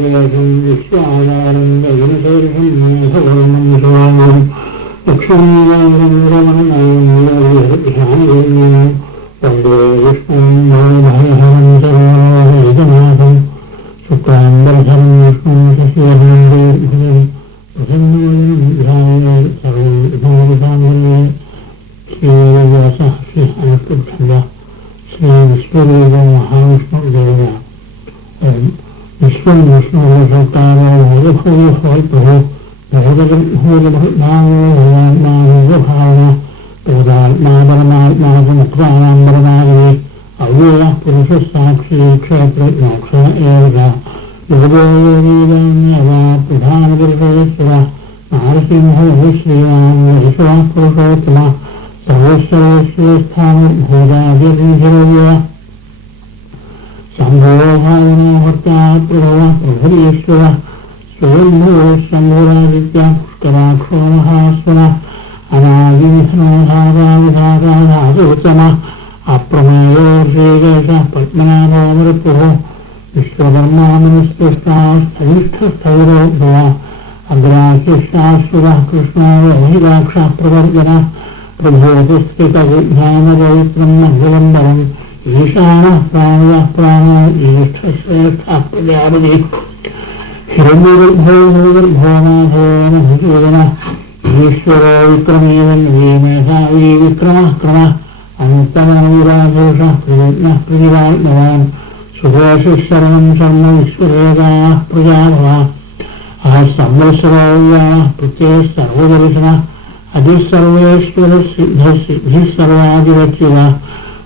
वीरवेशं विश्वाधारं गगनशेषं मेघवर्णं विश्वामं लक्ष्मीवासं रमणनायं वन्दे विष्णुं भवभयहरं सर्वलोकैकनाथं शुक्लाम्बरधरं विष्णुं शशिवर्णं दीर्घं प्रसन्नवदनं ध्यायेत् सर्वविघ्नोपशान्तये श्रीवेदव्यासः श्रीहनुष्टुप्छन्दः श्रीविष्णुदेवो महाविष्णुर्देवः विश्वं विष्णुर्वशोक्तारो भूयभूयफलप्रभो भगवद्भूतभगवानो भगवान्मानोभावः प्रदात्मा परमात्मा समुक्तानां परमागमे अव्ययः पुरुषः साक्षी क्षेत्रज्ञोक्ष एव योगो योगीदान्यवा प्रधानपुरुषेश्वरः नारसिंहो श्रीराम ईश्वरः पुरुषोत्तमः सर्वस्वश्रेष्ठानुभूतादिर्निधिरव्ययः शम्भो भावनो भक्ता प्रभवः प्रभुरीश्वरः स्वयंभुवः शम्भुरादित्यः पुष्कराक्षो महास्वरः अनादिघ्नोधाराविधाराधातुत्तमः अप्रमेयो श्रीकेशः पद्मनाभो मृत्युः विश्वकर्मानुस्पृष्टाः स्थविष्ठस्थविरो भवः अग्राशिष्टाश्वरः कृष्णो रोहिताक्षः प्रवर्तनः प्रभोतिस्थितविज्ञानपवित्रं मङ्गलम्बरम् ईशानः प्राणयः प्राणो ज्येष्ठश्रेष्ठः प्रजापतिः हिरण्यगर्भो भूगर्भो नाथो नभूषणः ईश्वरो विक्रमेवन् मेधावी विक्रमः क्रमः अन्तमविराधोषः प्रयत्नः प्रतिभावान् सुभेशिशरणं शर्म विश्वरेगाः प्रजाभवः अहः संवत्सरोऽव्याः प्रत्ययः सर्वदर्शनः अधिसर्वेश्वरः सिद्धः सिद्धिः सर्वादिरच्युतः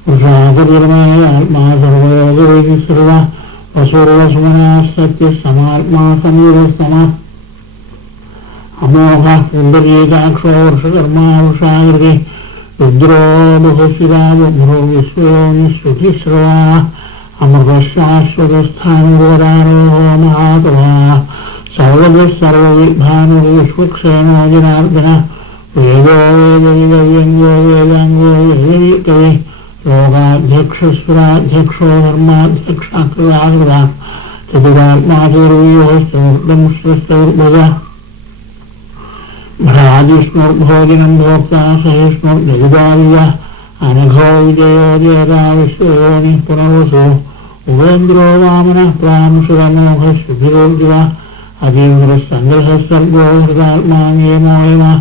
वृषाकर्मेयात्मा सर्वयोगवेदि सर्वः वसुर्वसुमनः सत्यः समात्मा समीरस्तमः अमोघः पुण्डरीकाक्षो वृषकर्मा वृषाकृतिः रुद्रो बहुशिराबुभ्रो विश्वयोनिश्रुतिस्रवाः अमृतशाश्वतस्थाणुरारोहो महातवाः सर्वजः सर्वविद्भानुर्विश्वक्षेणो जनार्दनः वेदो वेदविदव्यङ्गो वेदाङ्गो वेदविकविः लोकाध्यक्षस्वराध्यक्षो धर्माध्यक्षाकृताकृतः चतुरात्माचुर्व्यूहो स्तौर्दंश्रस्तौर्भुजः भ्राजिष्णुर्भोजनं भोक्ता सहिष्णुर्जगदावियः अनघो विजयो जयता विश्वयोनिः पुनर्वसु उपेन्द्रो वामनः प्रांशुरमोघः शुभिरोर्जुवः अतीन्द्रश्चन्द्रः सर्गो हृदात्मा नियमो यमः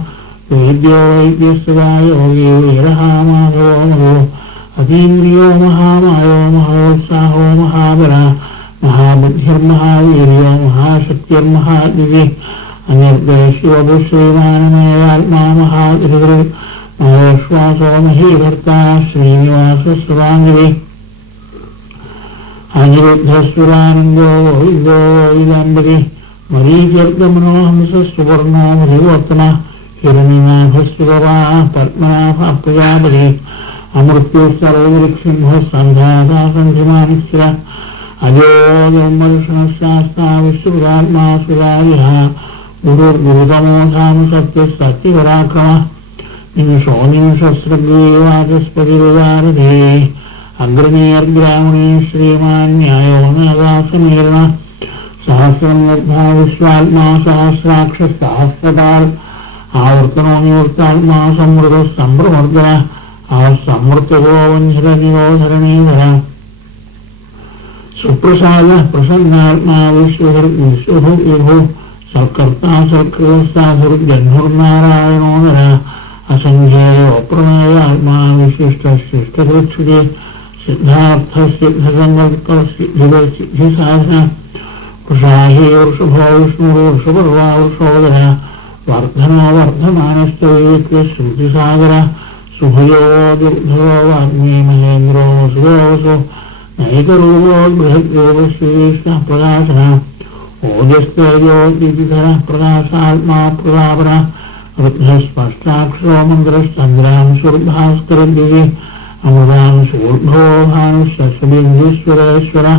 वेद्यो वैद्यस्तदा योगी वीरः माधवो मधो अतीन्द्रियो महामायो महोत्साहो महाबलः महाबुद्धिर्महावीर्यो महाशक्तिर्महादितिः अनिर्देश्योपश्रीमानमेयात्मा महाधृ महेश्वासो महीभर्ता श्रीनिवासस्वाङ्गिः अनिरुद्धस्वरानन्दो गोविन्दो गोविदाम्बरिः मरीचर्गमनो हंसस्वपर्णो मधुवत्तमः हिरण्यनाभस्वराः पद्मनाभः प्रजापतिः अमृत्युस्सर्ववृक्षिंहः सन्ध्याता सन्धिमानिश्चरः अजो जन्मदर्शनशास्ता विश्वदात्मा सुरारिः गुरुर्गुरुतमो धाम सत्यः सत्यपराक्रमः निमिषो निमिषस्रग्रीवाचस्पतिरुदारधेः अग्रणीर्ग्रामणी श्रीमान् न्यायो नदासमीर्णः सहस्रं लब्धा विश्वात्मा सहस्राक्षसहस्रपाल् आवर्तनो निवृत्तात्मा समृतः सम्प्रवर्धनः आसमृतगो वंशनिरोधरणीधरः सुप्रसादः प्रसन्नात्मा विश्वभुः सत्कर्ता सत्कृतस्ताधुर्जह्नुर्नारायणो नरः असंख्येयो अप्रमेयात्मा विशिष्टशिष्टकृच्छुतिः सिद्धार्थसिद्धसङ्कल्पसिद्धिसाधनः वृषाही वृषभो विष्णुर्वृषपर्वा वृषोदरः वर्धनो वर्धमानश्चैत्यश्रुतिसागरः सुभयो दुर्धरो वाग्मी महेन्द्रो वसुदेवसु नैकरूपो बृहद्योगश्रीकृष्णः प्रकाशनः ओजस्तेजोदितिधरः प्रकाशात्मा प्रतापनः रुद्धस्पष्टाक्षरो मन्त्रश्चन्द्रांशुर्भास्करद्विः अमृतांशूर्भो भानुश्चन्द्रेश्वरेश्वरः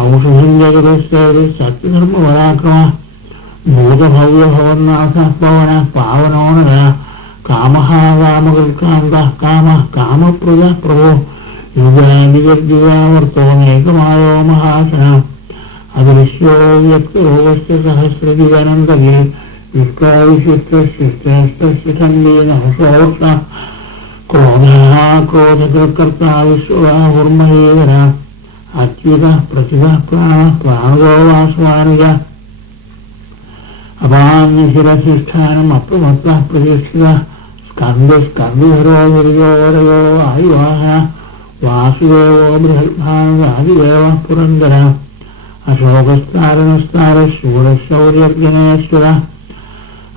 औषधिं जगदस्य सत्यधर्मपराक्रमः भूतभव्यभवन्नाथः पवनः पावनो नरः कामः कामकृत्कान्तः कामः कामप्रदः प्रभो युगादिवर्जुगावर्तो नेकमायो महाशनः അദൃശ്യോ വ്യക്തോപസ്ഥ സഹസ്രജീവനന്തകിൽ വിഷ്കാവിശിഷ്ടശിഷ്ടശിഷ്ടീനഹോഷ ക്രോധകർത്താവിശ്വഹുർമഹീകര അച്യുത പ്രതിഭ പ്രാണഗോവാസ്വാരിക അപാന്യശിരശിഷ്ഠാനം അപ്രമത്ത പ്രതിഷ്ഠിത സ്കന്ദസ്കന്ധിധരോ ഗിരിജോരയോ ആയുവാഹ വാസുദേവോ ബൃഹദ്ഭാഗാദിദേവ പുരന്ദര അശോകസ്താരണസ്താര ശൂരശൗര്യർജനേശ്വര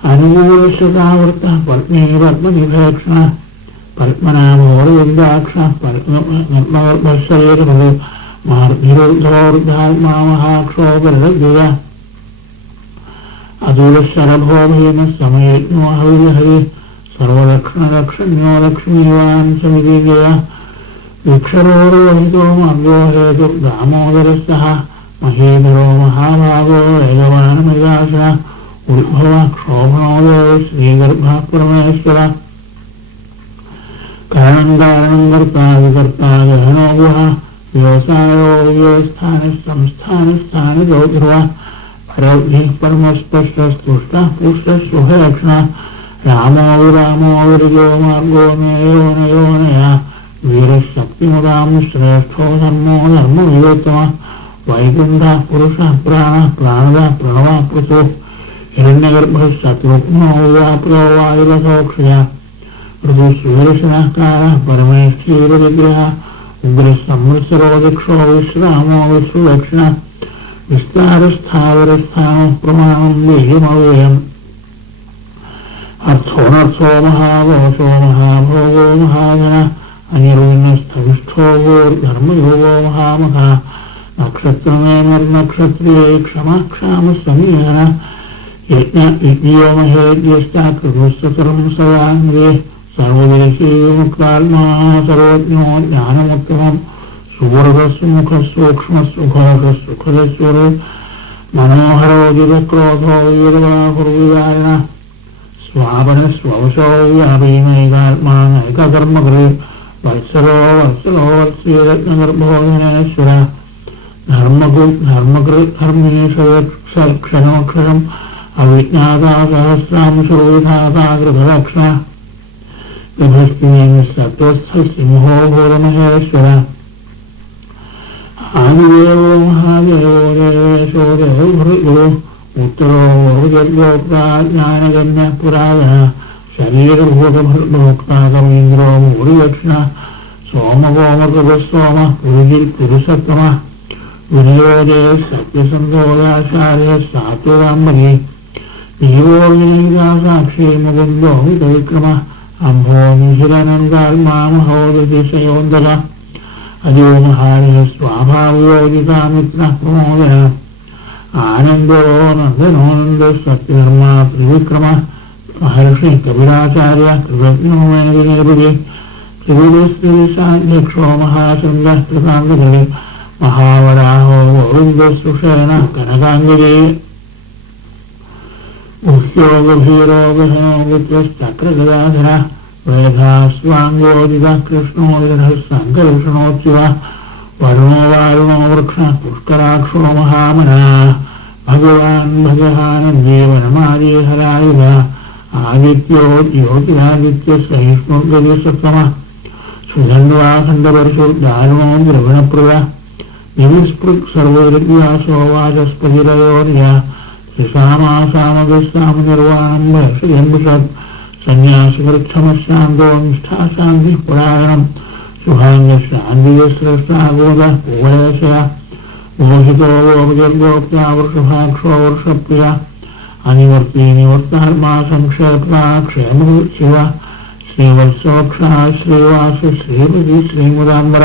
അനുകൂലശ്വതാവൃത്ത പത്നീ പത്മനിഭേക്ഷണ പത്മനാഭോർവിന്ദാക്ഷ പത്മശരീരപതി മാർദ്ധിരോർദ്ധാത്മാമഹാക്ഷോഭരദ്വിത അതുലശരഭോഭീമ സമയജ്ഞോഹരി സർവലക്ഷണലക്ഷണ്യോ ലക്ഷ്മീവാൻ സമിതിജയ വിക്ഷരോർവഹിതോ മർഗോ ഹേതുർദാമോദരസ്ഥഃ മഹീധരോ മഹാഭാഗോ വേഗവാനമൃഗാശ ഉദ്ഭവ ക്ഷോഭണോദയ ശ്രീഗർഭ പരമേശ്വര കാരണം കാരണം കർത്താ ഗഹനോ ഗുഹ വ്യവസായോ വ്യവസ്ഥാനസ്ഥാനസ്ഥാനജോ ധ്രുവ പരോഗ്നി പരമസ്പഷ്ടസ്തുഷ്ട പുഷ്ടശുഭലക്ഷണ രാമോ വിരാമോ മാർഗോ നയോനയോനയ വീരശക്തിമുദാം ശ്രേഷ്ഠോ ധർമ്മോ ധർമ്മവിയോത്തമ വൈകുണ്ഠ പുരുഷ പ്രാണ പ്രാണത പ്രണവ പൃഥു ഹിരണ്യഗർഭ ശത്രുഘ്നോ വ്യാപ്രോ വായുരസോക്ഷയ ഋതുസൂര്യശനകാര പരമേഷ്ഠീരവിഗ്രഹ ഉഗ്രസംവത്സരോ ദിക്ഷോ വിശ്രാമോ വിശ്വദക്ഷിണ വിസ്താരസ്ഥാവരസ്ഥാനോ പ്രമാണം ദേഹിമവേയം അർത്ഥോനർത്ഥോ മഹാഘോഷോ മഹാഭോഗോ മഹാജന അനിർവിന്നസ്ഥവിഷ്ഠോ ധർമ്മയോഗോ മഹാമഹ നക്ഷത്രമേ നിർനക്ഷത്രിയേ ക്ഷമാക്ഷാമ സമീഹന യജ്ഞയോ മഹേദ്യഷ്ടാകൃതം സദാംഗേ സർവദേശീയമുക്താത്മാ സർവജ്ഞോ ജ്ഞാനമുത്തമം സുവർഗസുമുഖസൂക്ഷ്മസുഖസുഖസുഖ മനോഹരോജിതക്രോധോ വീരവാഹുർവിധാരണ സ്വാപന സ്വവശോ വ്യാപീനൈകാത്മാ നൈകധർമ്മകൃ വത്സരോ വത്സരോ വത്സീരത്നഗർഭോധനേശ്വര ധർമ്മകൃക്ഷരം അവിജ്ഞാതാ സഹസ്രാംശോധാതാകൃതലക്ഷണ സത്വസ്ഥസിംഹോ ഭൂരമഹേശ്വര ആദിദേവോ മഹാദേവോ ദേവേശോ ദേവഭൃഗോ ഉത്തരോ ജ്ഞാനഗണ്യ പുരാതന ശരീരഭൂതഭോക്താകമീന്ദ്രോ മൂടിലക്ഷണ സോമകോമകൃതസോമ പുരുജിൽ പുരുഷത്തമ വിനിയോഗേ സത്യസന്തോദാചാര്യ സാത്വതാംബരി ജീവോസാക്ഷി മുകുന്ദോ വിക്രമ അംഭോ നിഹിരനന്ദാത്മാമഹോദിശയോന്തര അജോ മഹാരയ സ്വാഭാവയോജിതാമിത്ര പ്രമോദന ആനന്ദോ നന്ദനോനന്ദ സത്യധർമ്മ ത്രിവിക്രമ മഹർഷി കപിലാചാര്യ കൃതജ്ഞോമേനവിനേപതി ത്രിപുരസ്ത്രീസാധ്യക്ഷോ മഹാചന്ദ്ര കൃതാംഗതി മഹാവരാഹോ ഗോവിന്ദസുഷേണ കനകാഞ്ജലി മുഹ്യോഗഭീരോ ഗഹനോ വിദ്യശ്ചക്രഗദാധര വേദാസ്വാംഗോദിത കൃഷ്ണോദിത സംഘർഷണോച്യുവ വരുണോ വാരുണോ വൃക്ഷ പുഷ്കരാക്ഷോ മഹാമന ഭഗവാൻ ഭഗവാനഞ്ജീവനമാരീഹരായുധ ആദിത്യോ ജ്യോതിരാദിത്യ സഹിഷ്ണുഗതിസത്തമ സുഗന്ധവാഖണ്ഡപരശു ദാരുണോ ദ്രവണപ്രിയ നിവിസ്പൃക് സർവൈർവ്യാസോ വാചസ്പതിരയോര്യ ത്രിസാമാസാമകസാമനിർവാണം ഭക്ഷയൻഷത് സന്യാസികൃക്ഷമശാന്തോ നിഷ്ഠാശാന്തി പുരായണം ശുഭാംഗശാന്തിശ്രേഷ്ഠാഗോദ പൂവലേശയ മോഹിതോ ഗോപജർഗോപ്യാവൃഷഭാക്ഷോ വർഷപ്രിയ അനിവർത്തി നിവർത്താത്മാ സംക്ഷേപ്രാക്ഷേമശിവ ശ്രീവത്സോക്ഷ ശ്രീവാസ ശ്രീപതി ശ്രീമുദാംബര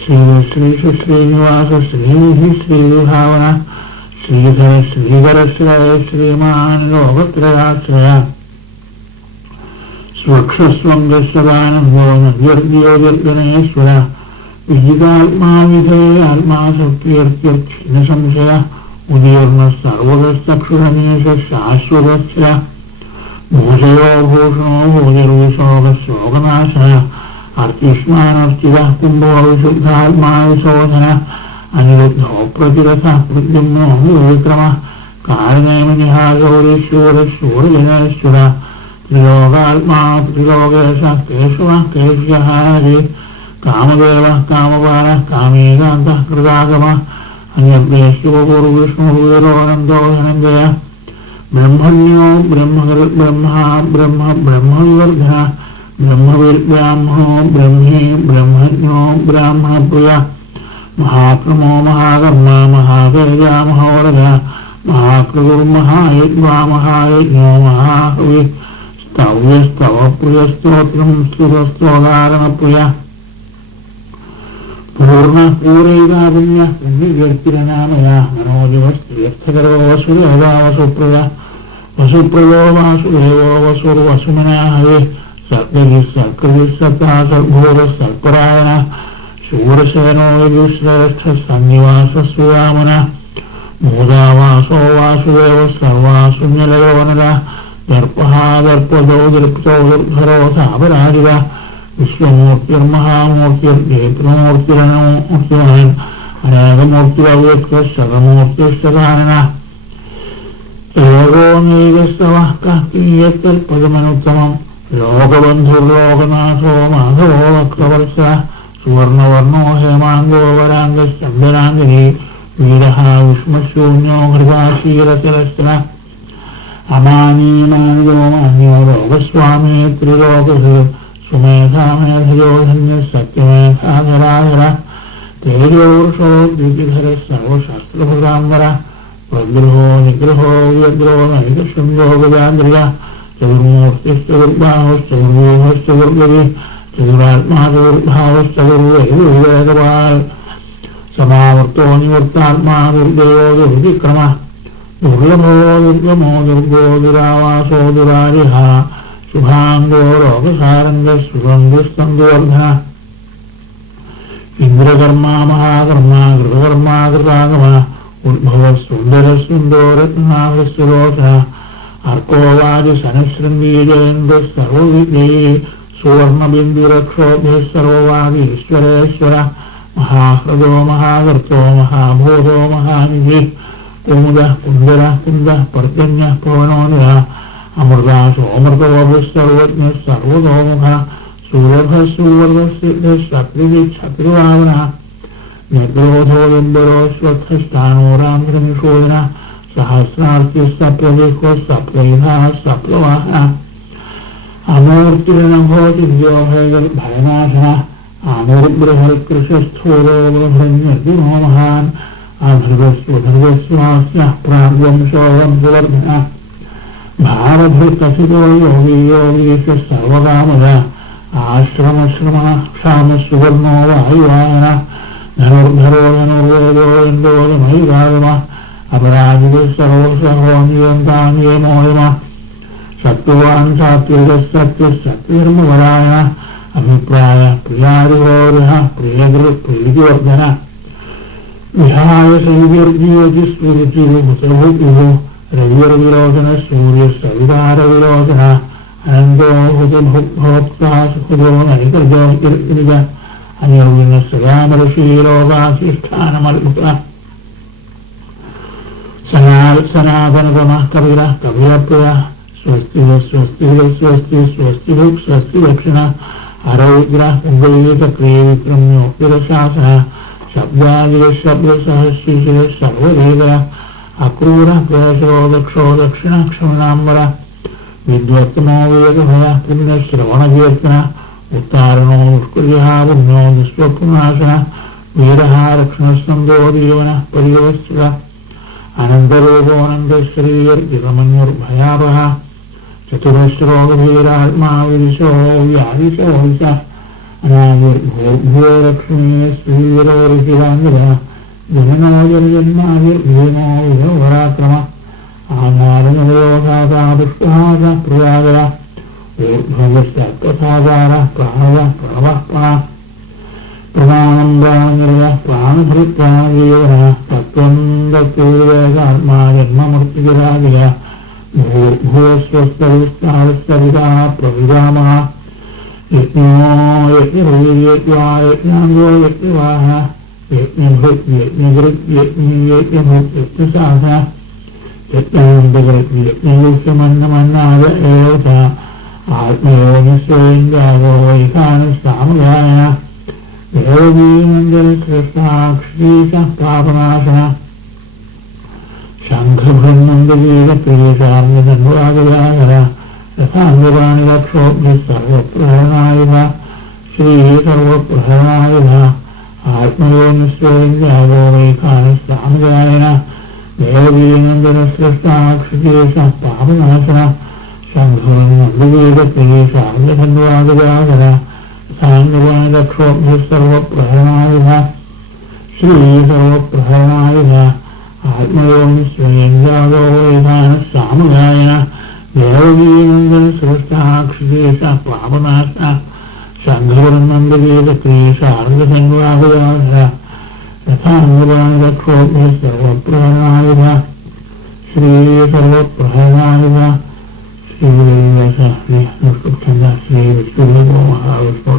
ശ്രീശ്രീഷ ശ്രീനിവാസ ശ്രീനിധി ശ്രീവിഭാവന ശ്രീധര ശ്രീധരശ്രയ ശ്രീമാൻ ലോകത്രയാശ്രയ സ്വക്ഷസ്വംഗസ്വദാനന്ദോ നദ്യോദ്യോഗണേശ്വര വിജിതാത്മാവിധേയാത്മാസത്കീർത്തിർച്ഛിന്ന സംശയ ഉദീർണ സർവതശ്ചക്ഷുഷമീശ ശാശ്വതസ്യ ഭൂഷയോ ഭൂഷണോ ഭൂതിർവിശോകശോകനാശന അർത്തിഷ്മാനർച്ചിത കുംഭോ വിശുദ്ധാത്മാവിശോധന അനിരുദ്ധോ പ്രതിരഥ പ്രദ്യുമ്നോ വിക്രമ കാരണേമനിഹാഗൗരീശ്വരശൂരജനേശ്വര ത്രിലോകാത്മാ ത്രിലോകേശ കേശവ കേശ്യഹാരി കാമദേവ കാമപാല കാമേകാന്ത കൃതാഗമ അന്യപ്രേശ്വപൂർവിഷ്ണുവിരോനന്ദോഹനന്ദയ ബ്രഹ്മണ്യോ ബ്രഹ്മവിവർധന ബ്രഹ്മവിർബ്രാഹ്മണോ ബ്രഹ്മേ ബ്രഹ്മജ്ഞോ ബ്രാഹ്മണപ്രിയ മഹാക്രമോ മഹാകർമ്മ മഹാതേജ മഹോരജ മഹാകൃതുർമഹായജ്ഞാ മഹായജ്ഞോ മഹാകവി സ്തവ്യസ്തവപ്രിയസ്തോത്രം സ്തുതസ്തോദാരണപ്രിയ പൂർണ്ണപൂരൈകാരുണ്യ പുണ്യകീർത്തിരനാമയ മനോജവസ്ത്രീർത്ഥകരോസുരേവാവസുപ്രിയ വസുപ്രയോ വാസുദേവോ വസുർവസുമനാഹവേ സത്കൃതിസത്താ സദ്ഭൂത സൽപരായണ ശൂരസേനോ വിദുശ്രേഷ്ഠ സന്നിവാസസ്വയാമന മൂതാവാസോ വാസുദേവ സർവാസുന്യലയോനര ദർപ്പഹാദർപ്പദോ ദൃപ്തോ ദുർധരോ സാപരാജിക വിശ്വമൂർത്തിർമഹാമൂർത്തിർജേത്രമൂർത്തിരണമൂർത്തിവാൻ അനേകമൂർത്തിരവ്യക്ത ശതമൂർത്തിഷ്ടകാരണ ഏകോ നൈകസ്തവഃകീയത്തൽപദമനുത്തമം ലോകബന്ധുർലോകനാഥോ മാധവോ വക്രവത്സ സുവർണവർണോ ഹേമാംഗോ വരാംഗസ്തംബരാംഗിനി വീരഃ വിഷ്മശൂന്യോ ഹൃദാശീലചലസ്ത്ര അമാനീമാനിയോ മാന്യോ ലോകസ്വാമി ത്രിലോകഹൃ സുമേധാമേധയോ ധന്യ സത്യമേധാധരാധര തേജോവൃഷോ ദ്വിതിധര സർവശാസ്ത്രഭൃതാംബര വഗ്രഹോ നിഗ്രഹോ വ്യഗ്രോ നൈകശൃംഗോ ഗജാന്ദ്രിയ ചതുർമൂർത്തിശ്ചതുർബാഹുശ്ചതുർവ്യൂഹശ്ചതുർഗതി ചതുരാത്മാചതുർഭാവശ്ചതുർവേദപാൽ സമാവർത്തോ നിവർത്താത്മാ ദുർഗയോ ദുർവിക്രമ ദുർലഭോ ദുർഗമോ ദുർഗോ ദുരാവാസോ ദുരാരിഹ ശുഭാംഗോ ലോകസാരംഗ സുഗന്ധസ്തംഗവർദ്ധ ഇന്ദ്രകർമ്മ മഹാകർമ്മ കൃതകർമ്മ കൃതാഗമ ഉദ്ഭവ സുന്ദര സുന്ദോരത്നാഭസ്വരോധ അർക്കോവാദി സനശൃംഗീ ജയന്ത സർവവിദ്യേ സുവർണബിന്ദുരക്ഷോഭ്യ സർവവാദി ഈശ്വരേശ്വര മഹാഹൃദോ മഹാകർത്തോ മഹാഭൂതോ മഹാനിധി കുമുദ കുന്ദര കുന്ദ പർജന്യ പവനോനിര അമൃത സോമൃതോഭ സർവജ്ഞ സർവതോമുഖ സുരഭ സുവർഗ സിദ്ധ ശത്രുവി ക്ഷത്രിവാഹന നിർദ്രോധോ ഇന്ദ്രോ സ്വത്സ്ഥാനോരാംധ്രനിഷോധന സഹസ്രാർത്തി സപ്രദിഹോ സപ്രൈധ സപ്ലവാഹന അമൂർത്തിരണഭോ ചിന്യോഭയകൾ ഭയനാശന ആമൂർബൃഹൽകൃശസ്ഥൂലോ ബൃഹന്യർദിനോ മഹാൻ അഭൃതസ്വഭൃതസ്വാസ്യ പ്രാഗ്യം ശോകം സുവർധന ഭാരഭൃതസിതോ യോഗി യോഗീശ സർവകാമയ ആശ്രമശ്രമണ ക്ഷാമസുവർണോ വായുവായന ധനുർധരോ ധനുർവേദോ ഇന്ദ്രോ മൈകാരമ അപരാജിത സർവസഹോനിയന്താനിയമോയമ സത്വാൻ സാത്വിക സത്യസത്യർമുപരായണ അഭിപ്രായ പ്രിയാരിഹോരഹ പ്രിയഗൃ പ്രീതിവർദ്ധന വിഹായ സൈവീർജിയോജിസ്മൃതിരുഭുതഭുജു രവിർവിലോചന സൂര്യ സവിതാരവിലോചന അനന്തോ ഹുതിഭോക്താസുഹൃദോ നൈകജോഗിരിജ അനിർവിന ശ്രീരാമഋഷീലോകാധിഷ്ഠാനമത്ഭുത സനാതനതമ കവിര കവിരപ്രിയ സ്വസ്തി സ്വസ്തി സ്വസ്തി സ്വസ്തി സ്വസ്തി ദക്ഷിണ അരൗഗ്ര ഉംഗീതക്രിയ വിക്രമ്യോക്തിരശാസന ശബ്ദാദിയ ശബ്ദസഹശിശിര സർവദേവ അക്രൂര ക്ലേശോ ദക്ഷോ ദക്ഷിണ ക്ഷമനാംബര വിദ്വത്മോ വേദഭയ പുണ്യശ്രവണകീർത്തന ഉത്താരണോ നിഷ്കുര്യ പുണ്യോ നിസ്വപ്നാശന വീരഃ രക്ഷണസ്കന്ധോ ജീവന പരിയോസ്തുത അനന്തരൂപോനന്തശ്രീർജിതമന്യുർഭയാപഹ ചതുരശ്ലോകധീരാത്മാ വിദിശോ വ്യാദിശോ വിശ അനാദിർഭൂർഭൂയോ ലക്ഷ്മീ ശ്രീരോരിശിവാംഗിര ജനനോ ജനജന്മാവിർഭീമോ വിഭവപരാക്രമ ആധാരനിലയോധാതാപുഷ്പഹാസ പ്രിയാകര ഊർധ്വസാധാര പ്രാണ പ്രണവ പ്രമാണം പ്രാണനിരയ പ്രാണധരി പ്രാണജീവന തത്വം തത്വേകാത്മാ ജന്മമൃത്യുരാജിയ ഭൂസ്വസ്ഥവിസ്താരസ്ഥവിതാ പ്രവിരാമ യജ്ഞോ യജ്ഞോ യജ്ഞവാഹ യജ്ഞഭൃത് യജ്ഞകൃത് യജ്ഞഭൂത് യജ്ഞസാധ യജ്ഞാന്തകൃത് യജ്ഞയുക്തമന്നമന്നാദ ഏവ ആത്മയോനിസ്വയംഗാഗോ വൈഖാനസാമയായ ദേവീമഞ്ജലകൃഷ്ണാക്ഷീശ പാപനാശന ശംഖഭൃന്മന്ദഗീതപ്രീശാർജന്വാഗയാകര യഥാംഗിറാണി ലക്ഷോഭ്യ സർവപ്രഹനായുധ ശ്രീ സർവപ്രഹനായുധ ആത്മയോനിസ്വയംഗാഗോ വൈഖാനസാമയായ ദേവീമഞ്ജലകൃഷ്ണാക്ഷീശ പാപനാശന ശംഖഭൃന്മന്ദഗീതപ്രീശാർജന്വാഗയാകര സാംഗവാനക്ഷോഭ്യ സർവപ്രഹനായുധ ശ്രീ സർവപ്രഹനായുധ ആത്മയോനിസ്വയംഗാഗോ വൈഖാനസാമയായ ദേവീമഞ്ജലകൃഷ്ണാക്ഷീശ പാപനാശന ശംഖഭൃന്മന്ദഗീതപ്രീശാർജന്വാഗയാകര യഥാംഗവാനക്ഷോഭ്യ സർവപ്രഹനായുധ ശ്രീ സർവപ്രഹനായുധ ശ്രീ വിഷ്ണു മഹാവിഷ്ണു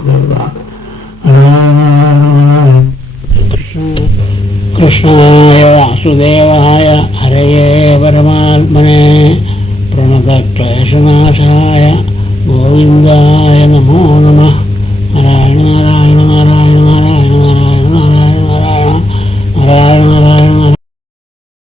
കൃഷ്ണായ വാസുദേവായ ഹരയേ പരമാത്മനെ പ്രണതക്ലേശനാശായ ഗോവിന്ദായ നമോ നമഃ. നാരായണ നാരായണ